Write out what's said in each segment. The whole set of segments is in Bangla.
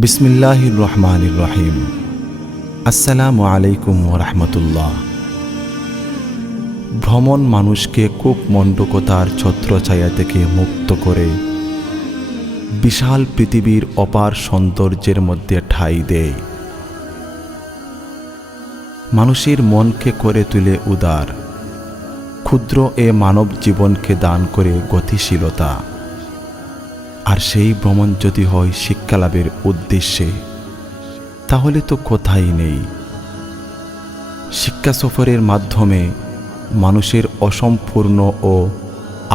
বিসমিল্লাহির রহমানির রহিম। আসসালামু আলাইকুম ওয়া রাহমাতুল্লাহ। ভ্রমণ মানুষকে কূপমণ্ডকতার ছত্রছায়া থেকে মুক্ত করে বিশাল পৃথিবীর অপার সৌন্দর্যের মধ্যে ঠাঁই দেয়। মানুষের মনকে করে তুলে উদার, ক্ষুদ্র এ মানব জীবনকে দান করে গতিশীলতা। আর সেই ভ্রমণ যদি হয় শিক্ষালাভের উদ্দেশ্যে, তাহলে তো কথাই নেই। শিক্ষা সফরের মাধ্যমে মানুষের অসম্পূর্ণ ও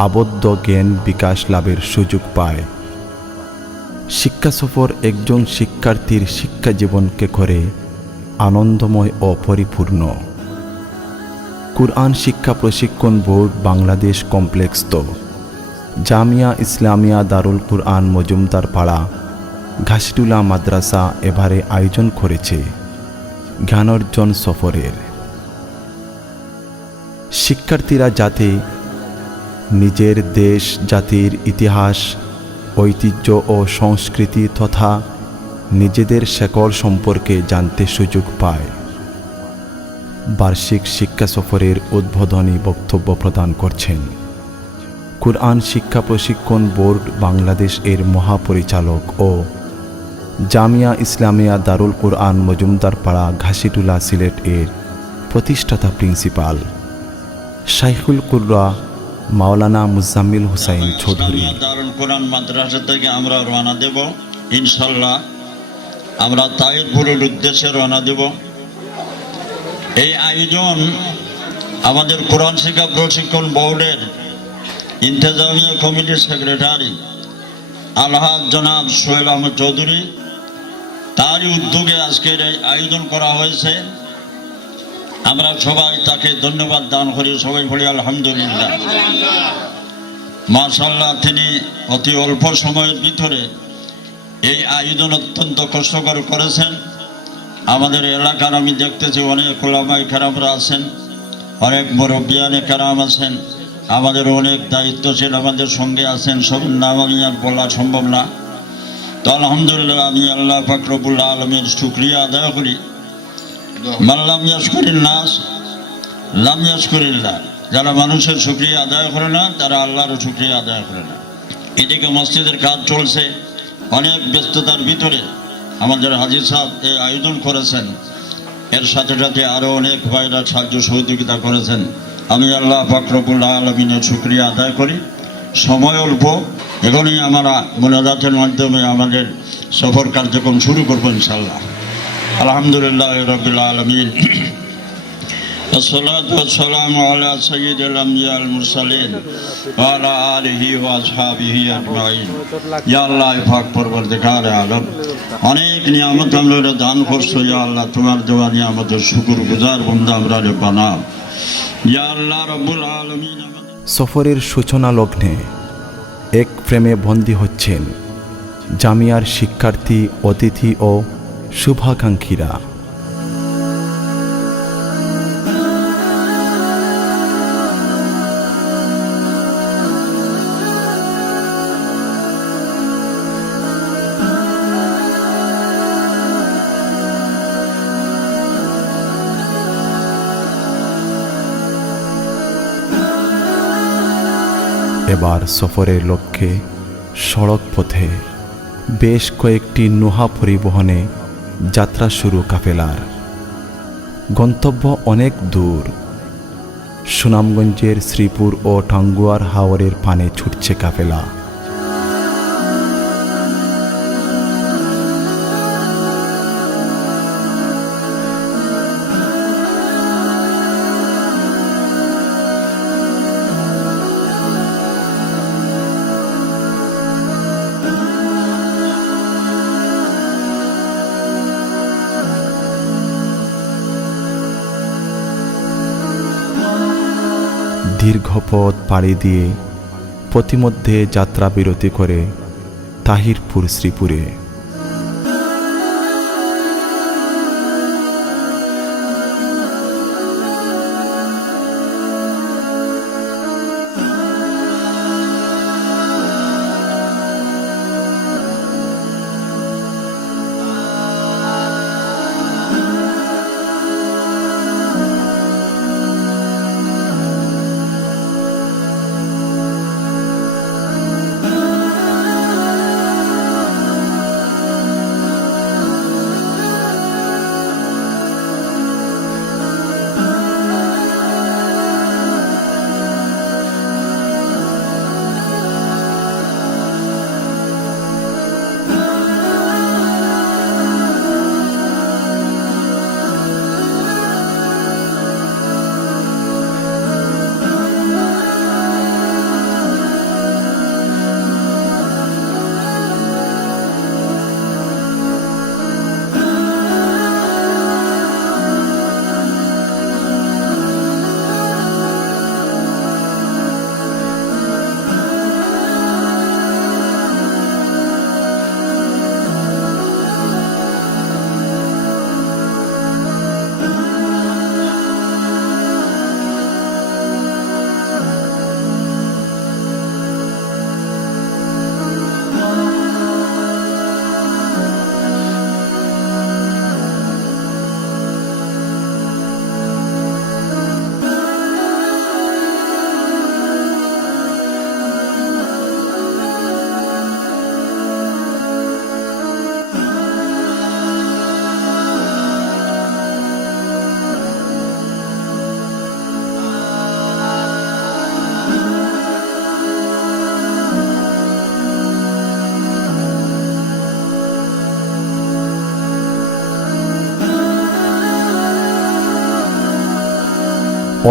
আবদ্ধ জ্ঞান বিকাশ লাভের সুযোগ পায়। শিক্ষা সফর একজন শিক্ষার্থীর শিক্ষা জীবনকে করে আনন্দময় ও পরিপূর্ণ। কুরআন শিক্ষা প্রশিক্ষণ বোর্ড বাংলাদেশ কমপ্লেক্স জামিয়া ইসলামিয়া দারুল কুরআন মজুমদার পাড়া ঘাসিটুলা মাদ্রাসা এবারে আয়োজন করেছে জ্ঞানার্জন সফরের। শিক্ষার্থীরা যাতে নিজের দেশ জাতির ইতিহাস, ঐতিহ্য ও সংস্কৃতি তথা নিজেদের শেকড় সম্পর্কে জানতে সুযোগ পায়। বার্ষিক শিক্ষা সফরের উদ্বোধনী বক্তব্য প্রদান করছেন কুরআন শিক্ষা প্রশিক্ষণ বোর্ড বাংলাদেশ এর মহাপরিচালক ও জামিয়া ইসলামিয়া দারুল কুরআন মজুমদার পাড়া ঘাসিটুলা সিলেট এর প্রতিষ্ঠাতা প্রিন্সিপাল শাইখুল কুররা মাওলানা মুজাম্মিল হুসাইন চৌধুরী। দারুল কুরআন মাদ্রাসা থেকে আমরা রওনা দেব ইনশাআল্লাহ। আমরা তাহিরপুরের উদ্দেশ্যে রওনা দেব। এই আয়োজন আমাদের কোরআন শিক্ষা প্রশিক্ষণ বোর্ডের ইন্তেজামিয়া কমিটির সেক্রেটারি আলহাজ জনাব সোহেল আহমদ চৌধুরী, তারই উদ্যোগে আজকের এই আয়োজন করা হয়েছে। আমরা সবাই তাকে ধন্যবাদ দান করি, সবাই বলি আলহামদুলিল্লাহ। মাশাআল্লাহ, তিনি অতি অল্প সময়ের ভিতরে এই আয়োজন অত্যন্ত কষ্টকর করেছেন। আমাদের এলাকার আমি দেখতেছি অনেক ওলামায়ে কেরামরা আছেন, অনেক মুরব্বিয়ানে কেরাম আছেন, আমাদের অনেক দায়িত্বশীল আমাদের সঙ্গে আছেন। সব নাম আমি আর বলা সম্ভব না। তো আলহামদুলিল্লাহ, আমি আল্লাহ পাক রব্বুল আলামিনের শুকরিয়া আদায় করি। মান লাম ইয়াশকুরিন নাস লাম ইয়াশকুরিল্লাহ। যারা মানুষের শুকরিয়া আদায় করে না, তারা আল্লাহরও শুকরিয়া আদায় করে না। এদিকে মসজিদের কাজ চলছে, অনেক ব্যস্ততার ভিতরে আমাদের হাজী সাহেব এই আয়োজন করেছেন। এর সাথে সাথে আরও অনেক ভাইরা সাহায্য সহযোগিতা করেছেন। আমি আল্লাহ পাক রব্বুল আলামিনের শুকরিয়া আদায় করি। সময় অল্প, এখনই আমরা মোনাজাতের মাধ্যমে আমাদের সফর কার্যক্রম শুরু করব ইনশাআল্লাহ। আলহামদুলিল্লাহ রাব্বিল আলামিন, আসসালাতু ওয়াসসালামু আলা সাইয়্যিদিল আমবিয়া ওয়াল মুরসালিন ওয়া আলা আলিহি ওয়া আসহাবিহি আজমাইন। ইয়া আল্লাহ পাক পরবর্তীকার আলম, অনেক নিয়ামত আমরা দান করছো। ইয়া আল্লাহ, তোমার দেওয়া নিয়ামতের শুকরগুজার বান্দা আমরা বানাও। ইয়া আল্লাহ রাব্বুল আলামিন। সফরের সূচনা লগ্নে এক প্রেমে বন্দী হচ্ছেন জামিয়ার শিক্ষার্থী, অতিথি ও শুভাকাঙ্ক্ষীরা। এবার সফরের লক্ষ্যে সড়ক পথে বেশ কয়েকটি নোহা পরিবহনে যাত্রা শুরু কাফেলার। গন্তব্য অনেক দূর। সুনামগঞ্জের শ্রীপুর ও টাঙ্গুয়ার হাওরের পানে ছুটছে কাফেলা। দীর্ঘ পথ পাড়ি দিয়ে পথিমধ্যে যাত্রা বিরতি করে তাহিরপুর শ্রীপুরে।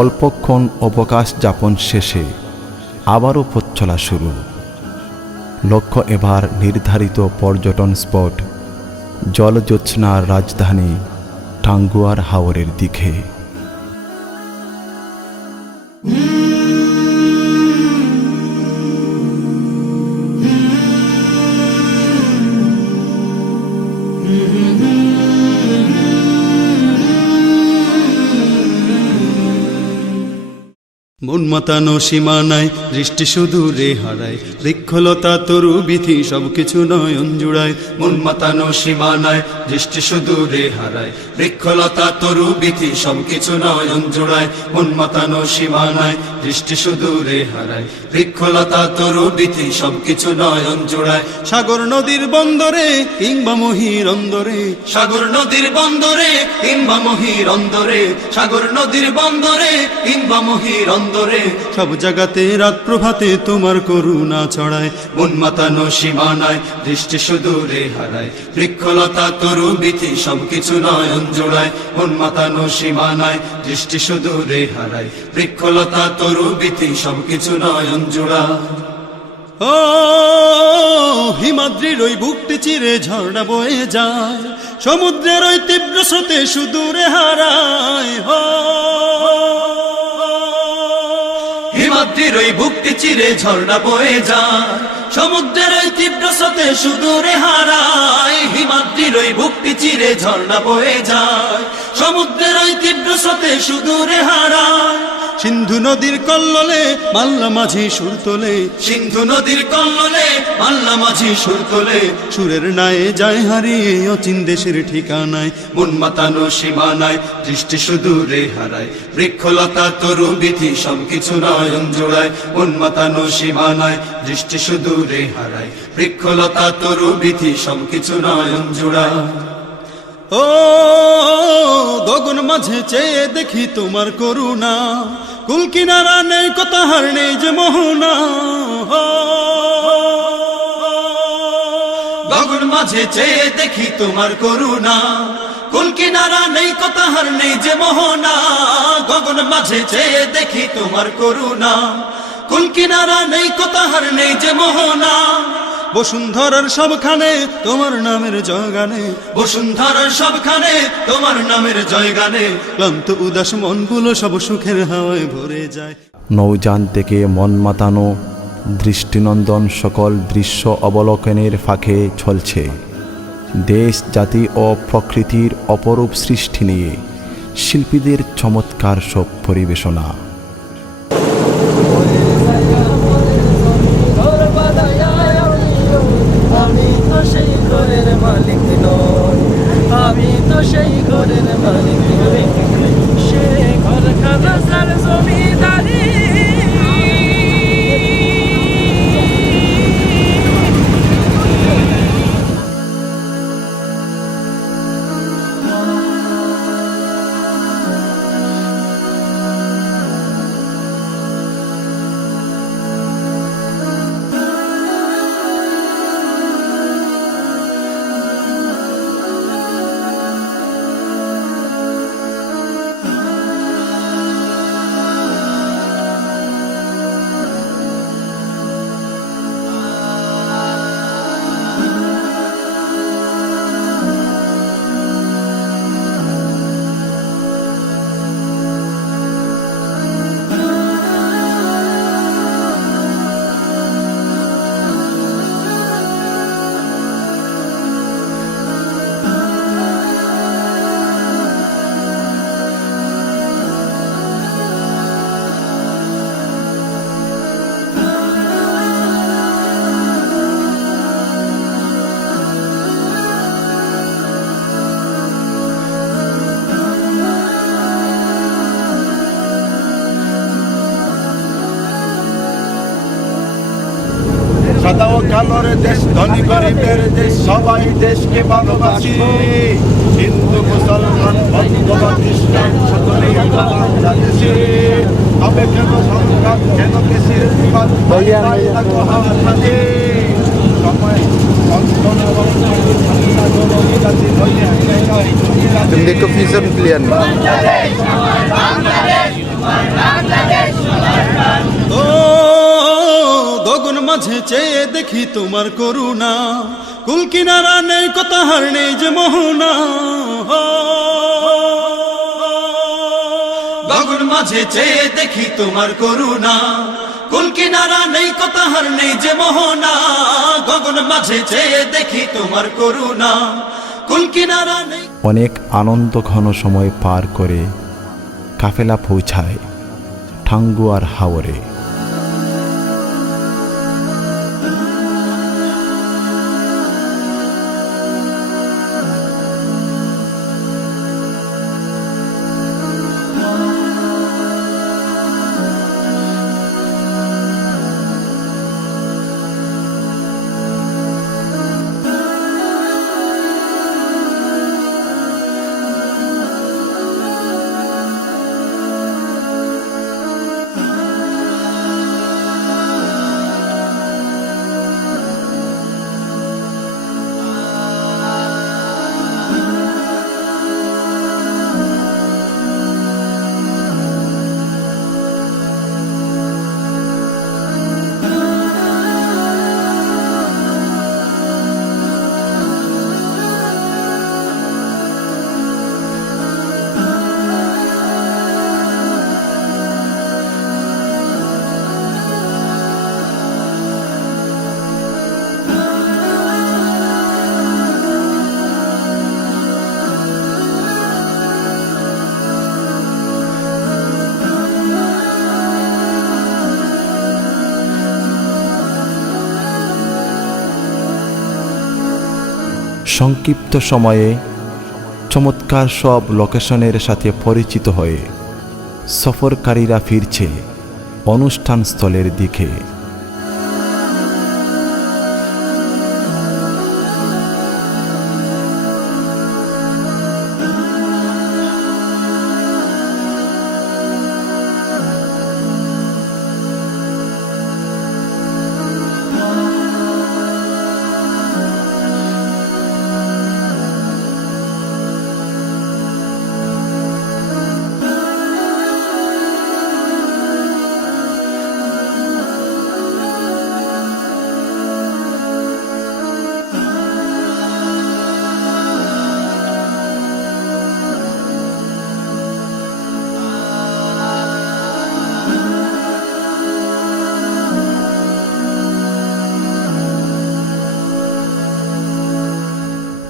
অল্পক্ষণ অবকাশ যাপন শেষে আবারও পথ চলা শুরু। লক্ষ্য এবার নির্ধারিত পর্যটন স্পট জলজ্যোৎস্নার রাজধানী টাঙ্গুয়ার হাওরের দিকে। মন মাতানো সীমানায় দৃষ্টি সুদূরে হারায়, বৃক্ষলতা তরু বিধি সবকিছু নয়ন জুড়ায়। মন মাতানো সীমানায় দৃষ্টি সুদূরে হারায়, বৃক্ষলতা তরু বিধি সবকিছু নয়ন জুড়ায়। মন মাতানো সীমানায় দৃষ্টি সুদূরে হারায়, বৃক্ষলতা তরু বিধি সবকিছু নয়ন জুড়ায়। সাগর নদীর বন্দরে কিংবা মহির অন্দরে, সাগর নদীর বন্দরে কিংবা মহির অন্দরে, সাগর নদীর বন্দরে কিংবা মহির অন্দরে, সব জায়গাতে রাত প্রভাতে তোমার করুণা ছড়ায়। মন মাতানো সীমানায় দৃষ্টি সুদূরে হারায়, বৃক্ষলতা তরু বিধি সবকিছু নয়ন জোড়ায়। মন মাতানো সীমানায় দৃষ্টি সুদূরে হারায়, বৃক্ষলতা তরু বিধি সবকিছু নয়ন জোড়ায়। ও হিমাদ্রির ওই বুকটি চিরে ঝর্ণা বয়ে যায়, সমুদ্রের ওই তীব্র স্রোতে সুদূরে হারায়। হিমাদ্রির ওই বুকটি চিরে ঝর্ণা বয়ে যায়, সমুদ্রের ওই তীব্র স্রোতে সুদূরে হারায়। হিমাদ্রির ওই বুকটি চিরে ঝর্ণা বয়ে যায়, সমুদ্রের ওই তীব্র স্রোতে সুদূরে হারায়। সিন্ধু নদীর কল্লোলে মাল্লা মাঝি সুর তোলে, সিন্ধু নদীর কল্লোলে মাল্লা মাঝি সুর তোলে, সুরের নায়ে যায় হারিয়ে অচিন দেশের ঠিকানায়। মন মাতানো সীমানায় দৃষ্টি সুদূরে হারায়, বৃক্ষলতা তরু বিধি সবকিছু নয়ন জোড়ায়। মন মাতানো সীমানায় দৃষ্টি সুদূরে হারায়, বৃক্ষলতা তরু বিধি সবকিছু নয়ন জোড়ায়। ও গগন মাঝে চেয়ে দেখি তোমার করুণা, কুল কিনারা নেই কথাহার নেই যে মোহনা। গগন মাঝে চেয়ে দেখি তোমার করুণা, কুল কিনারা নেই কথাহার নেই যে মোহনা। গগন মাঝে চেয়ে দেখি তোমার করুণা, কুল কিনারা নেই কথাহার নেই যে মোহনা। বসুন্ধরার সবখানে তোমার নামের জয়গানে, বসুন্ধরার সবখানে তোমার নামের জয়গানে, ক্লান্ত উদাস মনগুলো সব সুখের হাওয়ায় ভরে যায়। নৌযান থেকে মন মাতানো দৃষ্টিনন্দন সকল দৃশ্য অবলোকনের ফাঁকে চলছে দেশ জাতি ও প্রকৃতির অপরূপ সৃষ্টি নিয়ে শিল্পীদের চমৎকার সব পরিবেশনা। আমি তো সেই ঘরের মালিক নই, আমি তো সেই ঘরের মালিক নই, সে ঘর খাজার জমিদারি। সাদা ও কালোর দেশ, ধনী গরিবের দেশ, সবাই দেশকে ভালোবাসি। হিন্দু মুসলমান বৌদ্ধ খ্রিস্টান সকলেই বাংলাদেশি। তবে কেন সংঘাত, কেন কিসের বিবাদ, সময় একটু পিছন ক্লিয়ার ও গগন মাঝে চেয়ে দেখি তোমার করুণা, কুল কিনারা নেই কথা হার নেই যে মোহনা। গগন মাঝে চেয়ে দেখি তোমার করুণা, কুল কিনারা নেই কথা হার নেই যে মোহনা। গগন মাঝে চেয়ে দেখি তোমার করুণা, কুল কিনারা নেই। অনেক আনন্দ ঘন সময় পার করে কাফেলা পৌঁছায় ঠাঙ্গুয়ার হাওরে। সংক্ষিপ্ত সময়ে চমৎকার সব লোকেশনের সাথে পরিচিত হয়ে সফরকারীরা ফিরছে অনুষ্ঠানস্থলের দিকে।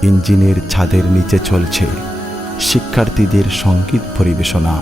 ইঞ্জিনের ছাদের নিচে চলছে শিক্ষার্থীদের সঙ্গীত পরিবেশনা।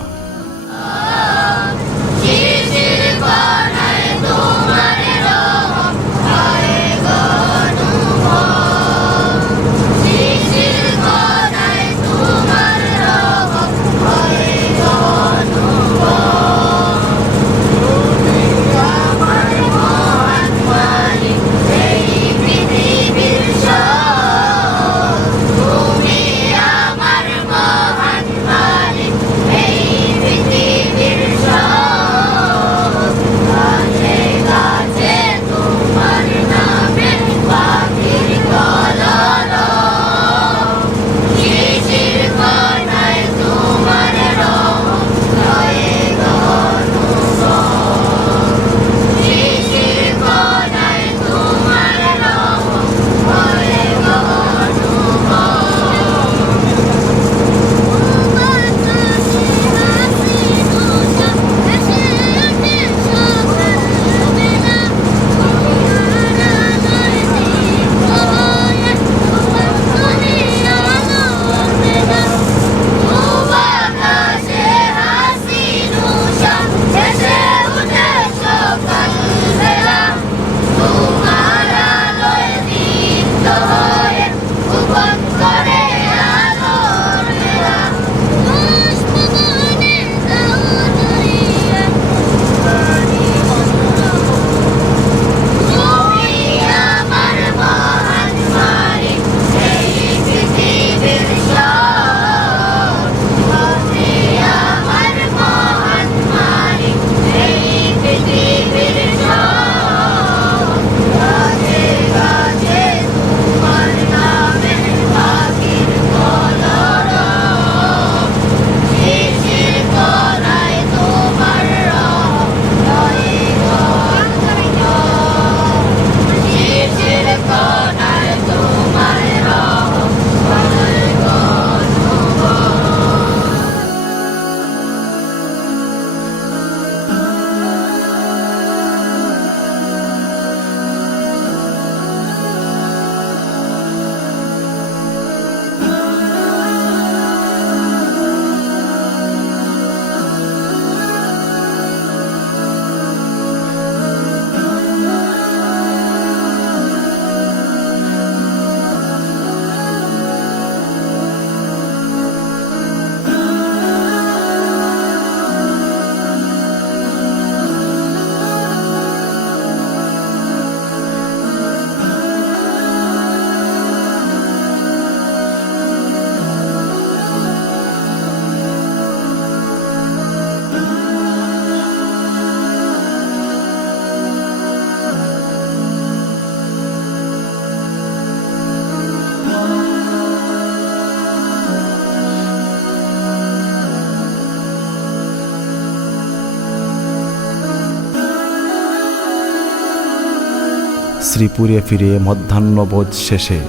শ্রীপুরে ফিরে মধ্যাহ্নভোজ শেষে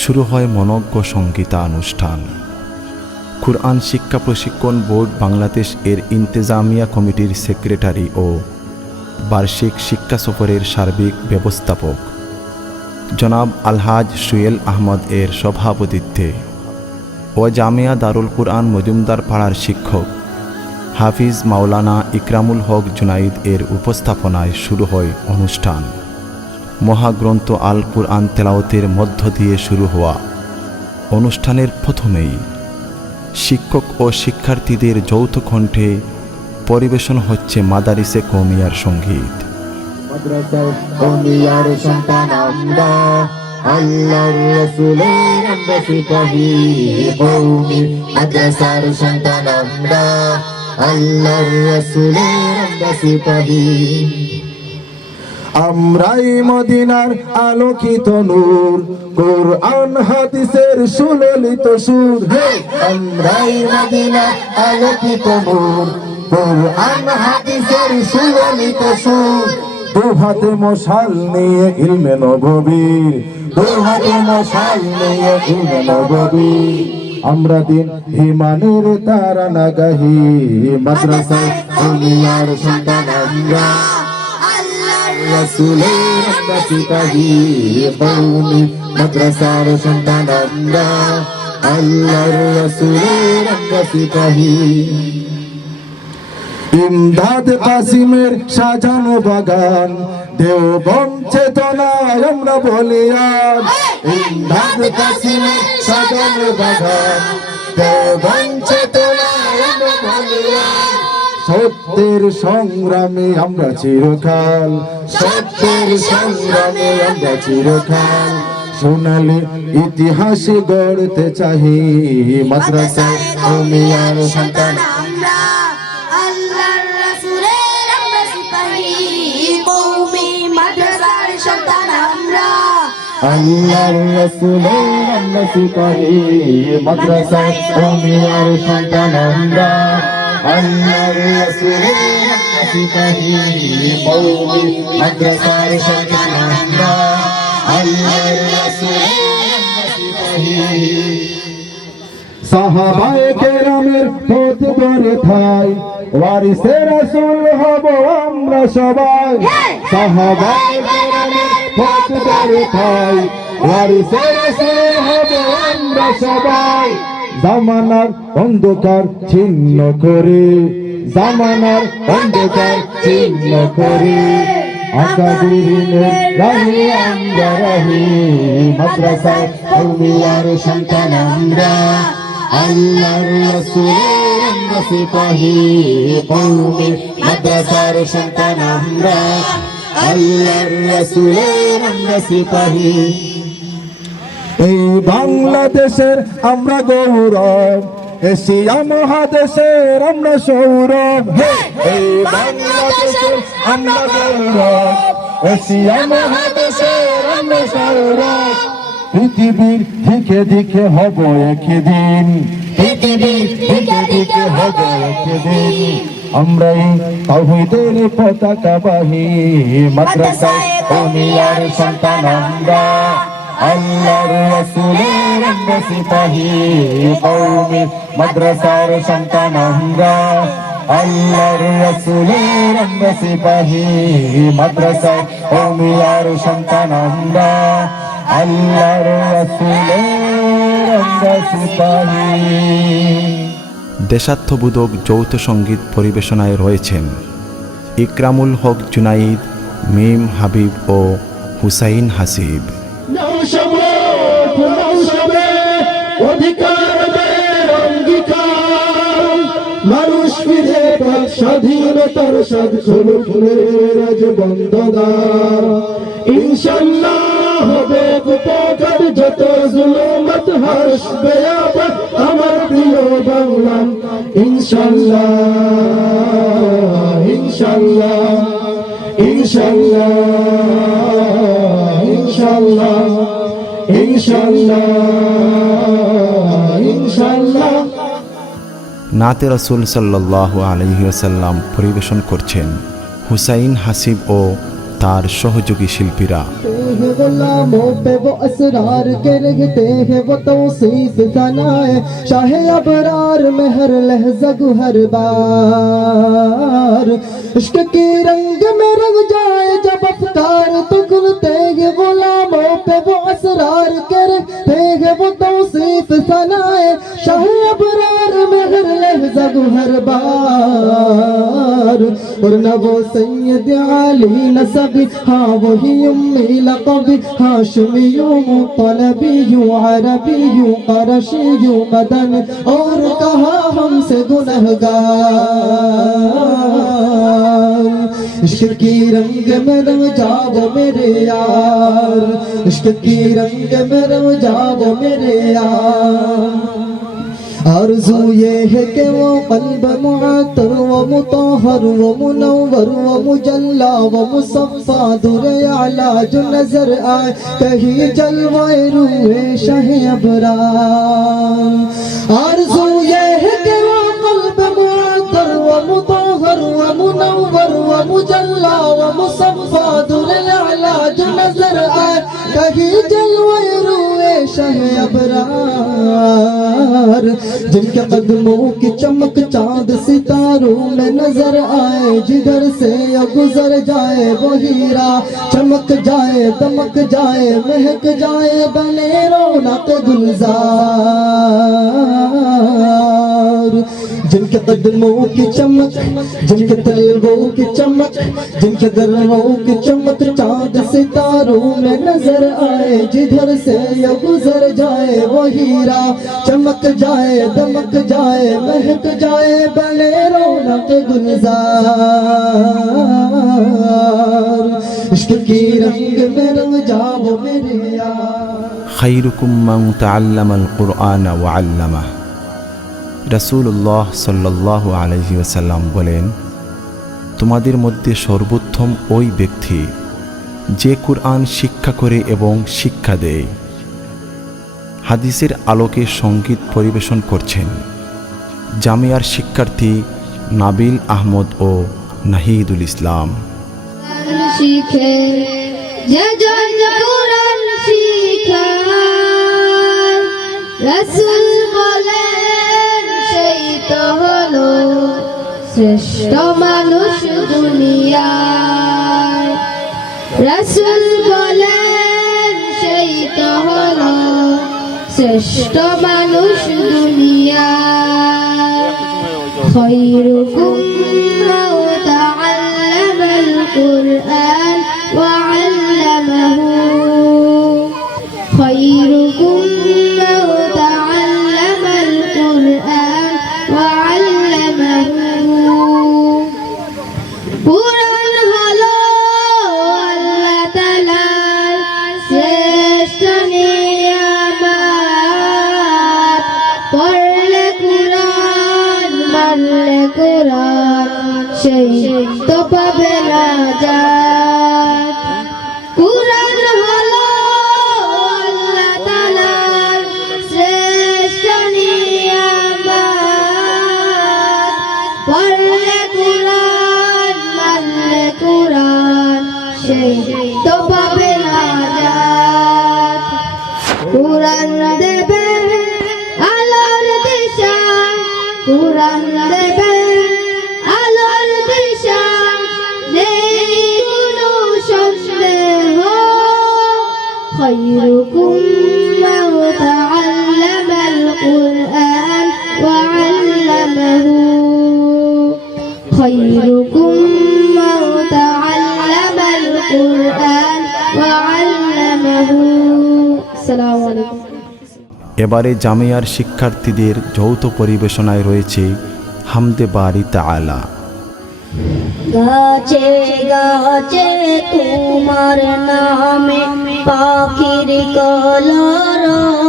শুরু হয় মনজ্ঞ সঙ্গীতানুষ্ঠান। কুরআন শিক্ষা প্রশিক্ষণ বোর্ড বাংলাদেশ এর ইন্তেজামিয়া কমিটির সেক্রেটারি ও বার্ষিক শিক্ষা সফরের সার্বিক ব্যবস্থাপক জনাব আলহাজ সুয়েল আহমদ এর সভাপতিত্বে ও জামিয়া দারুল কুরআন মজুমদার পাড়ার শিক্ষক হাফিজ মাওলানা ইকরামুল হক জুনাইদ এর উপস্থাপনায় শুরু হয় অনুষ্ঠান। মহাগ্রন্থ আল কুরআন তেলাওয়াতের মধ্য দিয়ে শুরু হওয়া অনুষ্ঠানের প্রথমেই শিক্ষক ও শিক্ষার্থীদের যৌথ কণ্ঠে পরিবেশন হচ্ছে মাদারিসে কওমিয়ার সঙ্গীত। মাদ্রাসার কওমিয়ার সন্তান আমরা, আল্লাহর রাসূলের আমরা সিপাহী। কওমি মাদ্রাসার সন্তান আমরা, আল্লাহর রাসূলের আমরা সিপাহী। আমরাই মদিনার আলোকিত নূর, কোরআন হাদিসের সুললিত সুর। আমরাই মদিনার আলোকিত নূর, কোরআন হাদিসের সুললিত সুর। দু হাতে মশাল নিয়ে ইলমে নববীর, দু হাতে মশাল নিয়ে ইলমে নববীর। আমরা দিন ইমানের তারানা গাহি। মাদ্রাসায় কওমিয়ার সন্তান আমরা, আল্লাহর রাসূলের আমরা সিপাহী। কওমি মাদ্রাসার সন্তান আমরা, আল্লাহর রাসূলের আমরা সিপাহী। ইমদাদ কাসিমের সাজানো বাগান, দেওবন্দ চেতনায় আমরা বলিয়ান। ইমদাদ কাসিমের সাজানো বাগান, দেওবন্দ চেতনায় আমরা বলিয়ান। সত্যের সংগ্রামে আমরা চিরকাল, সত্যের সংগ্রামে আমরা চিরকাল। সোনালী ইতিহাসে গড়তে চাহি। মাদ্রাসায় কওমিয়ার সন্তান আমরা, আল্লাহর রাসূলের আমরা সিপাহী। কওমি মাদ্রাসার সন্তান আমরা, আল্লাহর রাসূলের আমরা সিপাহী। মাদ্রাসায় কওমিয়ার সন্তান আমরা, আল্লাহর রাসূলের আমরা সিপাহী। কওমি মাদ্রাসার সন্তান আমরা, আল্লাহর রাসূলের আমরা সিপাহী। সাহাবায়ে কেরামের পথ ধরে থাই, ওয়ারিসে রাসূল হব আমরা সবাই। সাহাবায়ে কেরামের পথ ধরে থাই, ওয়ারিসে রাসূল হব আমরা সবাই। জামানার অন্ধকার ছিন্ন করে, জামানার অন্ধকার ছিন্ন করে, আকাবিরিনের রাহে আমরা রাহি। মাদ্রাসায় কওমিয়ার সন্তান আমরা, আল্লাহর রাসূলের আমরা সিপাহী। কওমি মাদ্রাসার সন্তান আমরা, আল্লাহর রাসূলের আমরা সিপাহী। এই বাংলাদেশের আমরা গৌরব, এশিয়া মহাদেশের আমরা সৌরভ। এই বাংলাদেশের আমরা গৌরব, এশিয়া মহাদেশের আমরা সৌরভ। পৃথিবীর দিকে দিকে হব একদিন, পৃথিবীর দিকে দিকে হব একদিন। আমরাই তাওহীদের পতাকাবাহী। মাদ্রাসায় কওমিয়ার সন্তান আমরা, আল্লাহর রাসূলের আমরা সিপাহী। কওমি মাদ্রাসার সন্তান আমরা, আল্লাহর রাসূলের আমরা সিপাহী। মাদ্রাসায় কওমিয়ার সন্তান আমরা, আল্লাহর রাসূলের আমরা সিপাহী। দেশাত্মবোধক যৌথ সঙ্গীত পরিবেশনায় রয়েছেন ইকরামুল হক জুনাইদ, মিম হাবিব ও হুসাইন হাসিব। মানুষ ফিরে পাক স্বাধীনতার স্বাদ, খোলো ফুলের রাজ বন্ধদার। ইনশাল্লাহ হবে উপকার, যত জুলুমত হাসবে আবার আমার প্রিয় বাংলা। ইনশাল্লাহ ইনশাল্লাহ ইনশাল্লাহ ইনশাল্লাহ ইনশাল্লাহ ইনশাল্লাহ। নাতে রাসূল সাল্লাল্লাহু আলাইহি ওয়াসাল্লাম পরিবেশন করছেন হুসাইন হাসিব ও তার সহযোগী শিল্পীরা। हैं गुलामों पे वो असरार के रखते हैं वो तौसीफ सनाए शाह अबरार में हर लहजा हर बार इश्क के रंग में रंग जाए जब अफकार तो खुलते हैं गुलामों पे वो असरार के रखते हैं वो तौसीफ सनाए शाह अबरार में हर लहजा हर बार और न वो सैयद आली न सभी हाँ वही उम्मी लक़बी हाशमियों मुतलबियों अरबियों क़रशियों मदन और कहा हमसे गुनहगार इश्क की रंग में रंग जाओ मेरे यार इश्क की रंग में रंग जाओ मेरे यार आरज़ू ये है कि वो क़ल्ब मुअत्तर व मुतहहर व मुनव्वर व मुजल्ला व मुसफ़्फ़ा दुर आला जो नज़र आए कहीं जलवाए रूहे शाह अबरार आरज़ू ये है कि वो क़ल्ब मुअत्तर व मुतहहर व मुनव्वर व मुजल्ला व मुसफ़्फ़ा दुर आला जो नज़र आए कहीं जलवाए रूहे शाह अबरार जिनके कदमों की चमक चांद सितारों में नजर आए जिधर से या गुजर जाए वो हीरा चमक जाए दमक जाए महक जाए बने रौनक गुलजार जिनके कदमों की चमक जिनके तलवों की चमक जिनके दरों की चमक चांद सितारों में नजर आए जिधर से या गुजर जाए वो हीरा चमक जाए दमक जाए महक जाए बने रौनक गुलजार इश्क की रंग में रंग जाओ मेरे यार। খাইরুকুম মান তাআল্লামাল কুরআন ওয়া আল্লামাহ। রাসূলুল্লাহ সাল্লাল্লাহু আলাইহি ওয়াসাল্লাম বলেন, তোমাদের মধ্যে সর্বোত্তম ওই ব্যক্তি যে কুরআন শিক্ষা করে এবং শিক্ষা দেয়। হাদিসের আলোকে সঙ্গীত পরিবেশন করছেন জামিয়ার শিক্ষার্থী নাবিল আহমদ ও নাহিদুল ইসলাম। শিখে যেজন কুরআন শিখায় রাসূল বলেন সেই তো হলো শ্রেষ্ঠ মানুষ দুনিয়ায় রাসূল বলেন সেই তো হলো শ্রেষ্ঠ মানুষ দুনিয়ায় খায়রুকুম মান তাআল্লামাল কুরআন ওয়া আল্লামাহু খায়রুকুম মান তাআল্লামাল কুরআন ওয়া আল্লামাহু কুরআন হলো আল্লাহ তাআলার শ্রেষ্ঠ নিয়ামত পড়লে কুরআন মানলে কুরআন সেই তো পাবে নাজাত কুরআন হলো আল্লাহ তাআলার শ্রেষ্ঠ নিয়ামত পড়লে কুরআন মানলে কুরআন সেই তো পাবে নাজাত কুরআন দেবে আলোর দিশা কুরআন দেবে আলোর দিশা নেই কোনো সন্দেহ খায়রুকুম মান তাআল্লামাল কুরআন ওয়া আল্লামাহু খায়রুকুম মান তাআল্লামাল কুরআন ওয়া আল্লামাহু। আসসালামু আলাইকুম। এবারে জামিয়ার শিক্ষার্থীদের যৌথ পরিবেশনায় রয়েছে হামদে বারি তাআলা। গাছে গাছে তোমার নামে পাখির কলরব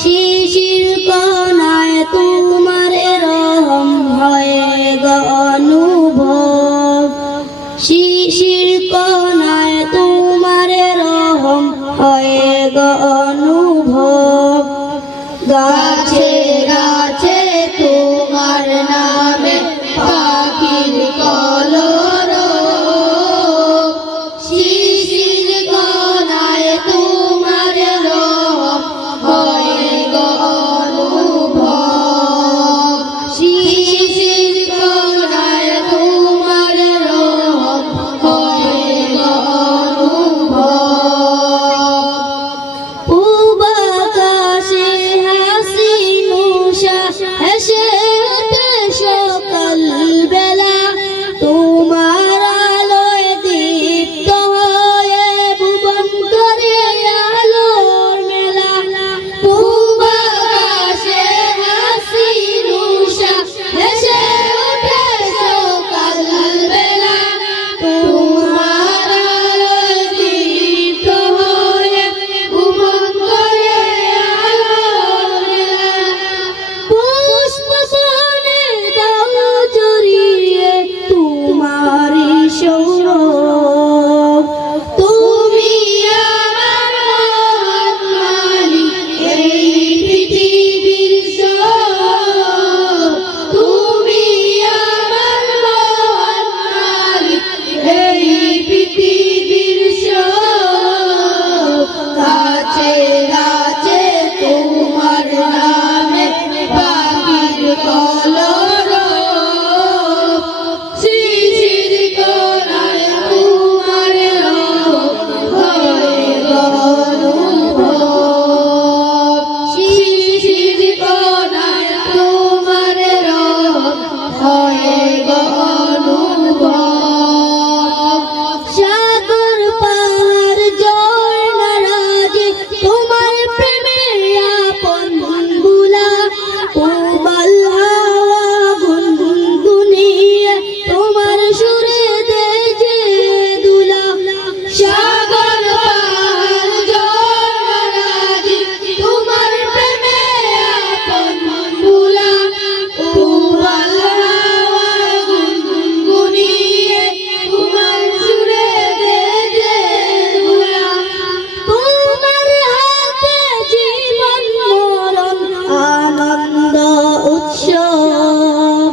শিশির কণায় তোমার রহম হয় গো অনুভব শিশির কণায় তোমার রহম হয় গো অনুভব গাছে গাছে তোমার নামে পাখির কলরব সাগর পার জলরাজ তোমার প্রেমে আপন ভুলাম উবাল হাওয়ার গুনগুনিয়ে তোমার সুরে গেজে ভুলাম তোমার হাতে জীবন মরণ আনন্দ উৎসব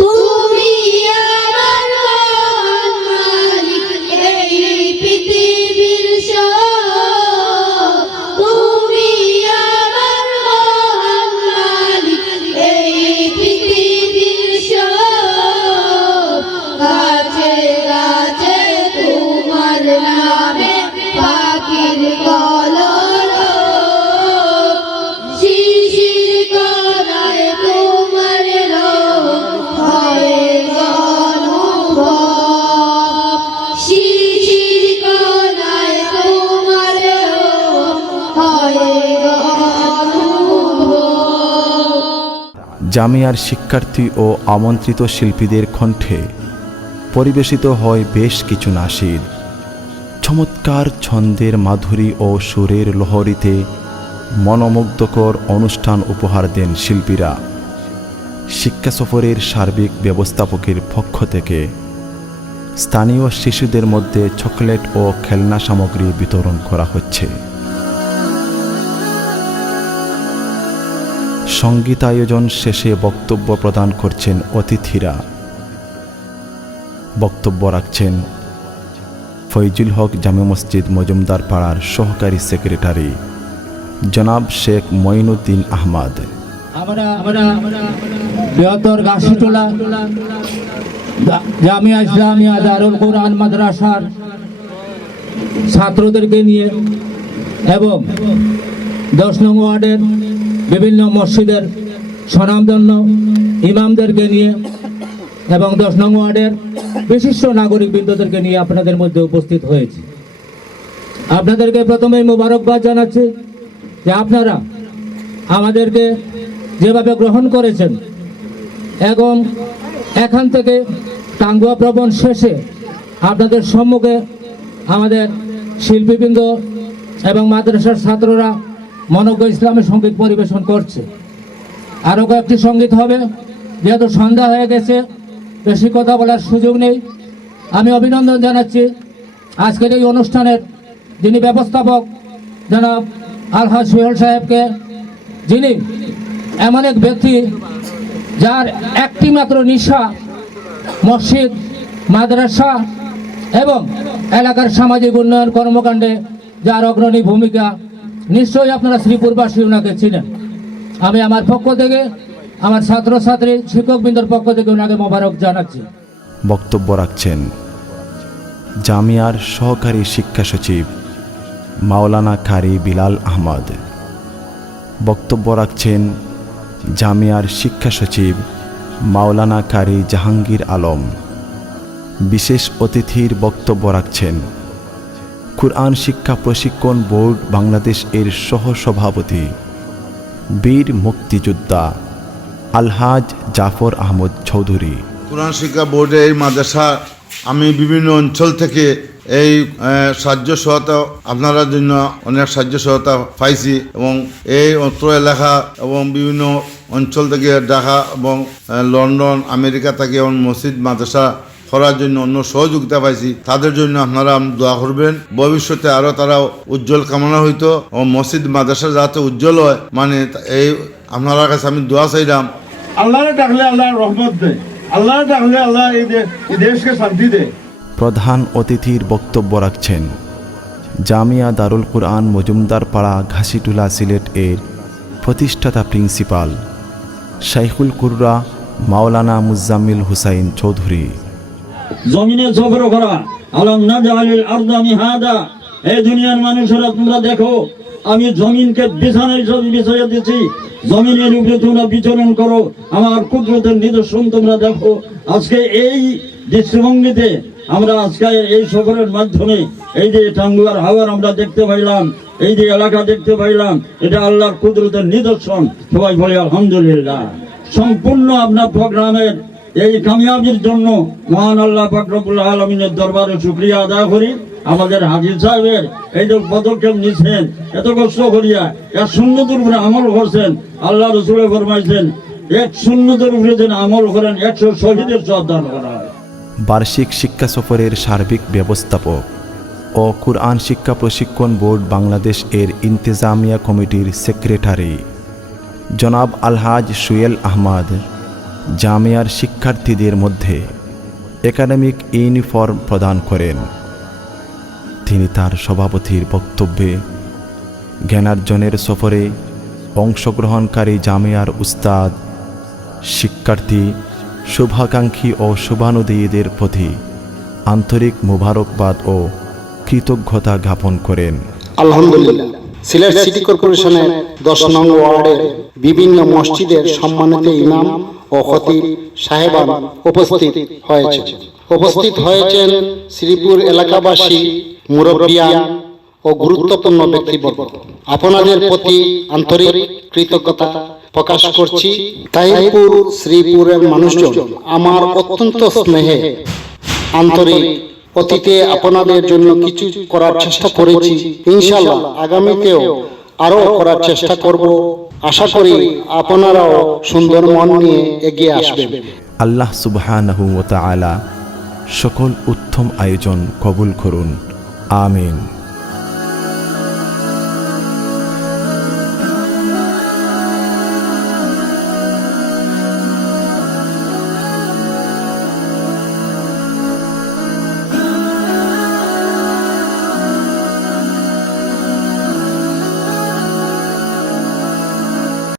তুমি আমার মহান মালিক এই পৃথিবীর সব তুমি আমার মহান মালিক এই পৃথিবীর সব গাছে গাছে তোমার নামে পাখির কলরব শিশির করায় তোমার রব হয় অনুভব শিশির করায় তোমার রব হয় অনুভব জামিয়ার শিক্ষার্থী ও আমন্ত্রিত শিল্পীদের কণ্ঠে পরিবেশিত হয় বেশ কিছু নাশিদ। চমৎকার ছন্দের মাধুরী ও সুরের লহরীতে মনোমুগ্ধকর অনুষ্ঠান উপহার দেন শিল্পীরা। শিক্ষা সফরের সার্বিক ব্যবস্থাপকের পক্ষ থেকে স্থানীয় শিশুদের মধ্যে চকলেট ও খেলনা সামগ্রী বিতরণ করা হচ্ছে। সঙ্গীতায়োজন শেষে বক্তব্য প্রদান করছেন অতিথিরা। বক্তব্য রাখছেন ফয়জুল হক জামে মসজিদ মজুমদার পাড়ার সহকারী সেক্রেটারি জনাব শেখ মঈনুদ্দিন আহমদ। আমরা বৃহত্তর গাছিটোলা জামিয়া ইসলামিয়া দারুল কুরআন মাদ্রাসার ছাত্রদেরকে নিয়ে এবং 10 নং ওয়ার্ডের বিভিন্ন মসজিদের স্বনামধন্য ইমামদেরকে নিয়ে এবং 10 নং ওয়ার্ডের বিশিষ্ট নাগরিকবৃন্দদেরকে নিয়ে আপনাদের মধ্যে উপস্থিত হয়েছি। আপনাদেরকে প্রথমেই মোবারকবাদ জানাচ্ছি যে আপনারা আমাদেরকে যেভাবে গ্রহণ করেছেন এবং এখান থেকে টাঙ্গুয়া ভ্রমণ শেষে আপনাদের সম্মুখে আমাদের শিল্পীবৃন্দ এবং মাদ্রাসার ছাত্ররা মনোজ্ঞ ইসলামী সঙ্গীত পরিবেশন করছে। আরও কয়েকটি সঙ্গীত হবে, যেহেতু সন্ধ্যা হয়ে গেছে বেশি কথা বলার সুযোগ নেই। আমি অভিনন্দন জানাচ্ছি আজকের এই অনুষ্ঠানের যিনি ব্যবস্থাপক জনাব আলহাজ সোহেল সাহেবকে, যিনি এমন এক ব্যক্তি যার একটি মাত্র নিশা মসজিদ মাদ্রাসা এবং এলাকার সামাজিক উন্নয়ন কর্মকাণ্ডে যার অগ্রণী ভূমিকা। নিশ্চয়ই আপনারা শ্রীপুরবাসী ওনাকে চিনেন। আমি আমার পক্ষ থেকে, আমার ছাত্রছাত্রী শিক্ষকবৃন্দের পক্ষ থেকে ওনাকে মোবারক জানাচ্ছি। বক্তব্য রাখছেন জামিয়ার সহকারী শিক্ষা সচিব মাওলানা কারি বিলাল আহমদ। বক্তব্য রাখছেন জামিয়ার শিক্ষা সচিব মাওলানা কারি জাহাঙ্গীর আলম। বিশেষ অতিথির বক্তব্য রাখছেন কুরআন শিক্ষা প্রশিক্ষণ বোর্ড বাংলাদেশ এর সহসভাপতি বীর মুক্তিযোদ্ধা আলহাজ জাফর আহমদ চৌধুরী। কোরআন শিক্ষা বোর্ডে এই মাদ্রাসা আমি বিভিন্ন অঞ্চল থেকে এই সাহায্য সহায়তা আপনার জন্য অনেক সাহায্য সহায়তা পাইছি এবং এই অত্র এলাকা এবং বিভিন্ন অঞ্চল থেকে ঢাকা এবং লন্ডন আমেরিকা থেকে এবং মসজিদ মাদ্রাসা করার জন্য অন্য সহযোগিতা পাইছি। তাদের জন্য আপনারা দোয়া করবেন, ভবিষ্যতে আরও তারা উজ্জ্বল কামনা হইতো এবং মসজিদ মাদ্রাসা যাতে উজ্জ্বল হয়, মানে এই আপনার কাছে আমি দোয়া চাইলাম। আল্লাহ ডাকলে আল্লাহ রহমত দেয়, আল্লাহ ডাকলে আল্লাহ এই দেশকে শান্তি দেয়। প্রধান অতিথির বক্তব্য রাখছেন জামিয়া দারুল কুরআন মজুমদার পাড়া ঘাসিটুলা সিলেট এর প্রতিষ্ঠাতা প্রিন্সিপাল শাইখুল কুররা মাওলানা মুজাম্মিল হুসাইন চৌধুরী। জমিনে সফর করা আলম নাজালিল আরদা মিহাদা, এই দুনিয়ার মানুষেরা তোমরা দেখো আমি জমিনকে বিছানা হিসেবে বিছাইয়া দিয়েছি, জমিনের উপরে তোমরা বিচরণ করো, আমার কুদরতের নিদর্শন তোমরা দেখো। আজকে এই দৃষ্টিভঙ্গিতে আমরা আজকে এই সফরের মাধ্যমে এই যে টাঙ্গুয়ার হাওয়ার আমরা দেখতে পাইলাম, এই যে এলাকা দেখতে পাইলাম, এটা আল্লাহর কুদরতের নিদর্শন। সবাই বলে আলহামদুলিল্লাহ। সম্পূর্ণ আপনার প্রোগ্রামের এই কামিয়াবির জন্য মহান আল্লাহ পাক রব্বুল আলামিনের দরবারে শুকরিয়া আদায় করি। আমাদের হাজির সাহেবের এই যে পদক্ষেপ নিচ্ছেন, এত কষ্ট করিয়া এক সুন্নতের উপরে আমল করছেন। আল্লাহ রসুলে ফরমাইছেন, এক সুন্নতের উপরে যেন আমল করেন 100 শহীদের শ্রদ্ধান করা হয়। বার্ষিক শিক্ষা সফরের সার্বিক ব্যবস্থাপক ও কুরআন শিক্ষা প্রশিক্ষণ বোর্ড বাংলাদেশ এর ইন্তেজামিয়া কমিটির সেক্রেটারি জনাব আলহাজ সুয়েল আহমদ জামিয়ার শিক্ষার্থীদের মধ্যে একাডেমিক ইউনিফর্ম প্রদান করেন। তিনি তার সভাপতির বক্তব্যে জ্ঞানার্জনের সফরে অংশগ্রহণকারী জামিয়ার উস্তাদ, শিক্ষার্থী, শুভাকাঙ্ক্ষী ও শুভানুদেয়ীদের প্রতি আন্তরিক মোবারকবাদ ও কৃতজ্ঞতা জ্ঞাপন করেন। আলহামদুলিল্লাহ, সিলেট সিটি কর্পোরেশনের 10 নং ওয়ার্ডের বিভিন্ন মসজিদের সম্মানিত ইমাম ও খতিব সাহেবান উপস্থিত হয়েছেন শ্রীপুর এলাকাবাসী, মুরব্বিয়ান ও গুরুত্বপূর্ণ ব্যক্তিবর্গ। আপনাদের প্রতি আন্তরিক কৃতজ্ঞতা প্রকাশ করছি। তাহিরপুর শ্রীপুরের মানুষজন আমার অত্যন্ত স্নেহে আন্তরিক। অতীতে আপনাদের জন্য কিছু করার চেষ্টা করেছি, ইনশাআল্লাহ আগামীতেও আরো করার চেষ্টা করব। আশা করি আপনারাও সুন্দর মন নিয়ে এগিয়ে আসবেন। আল্লাহ সুবহানাহু ওয়া তাআলা সকল উত্তম আয়োজন কবুল করুন। আমিন।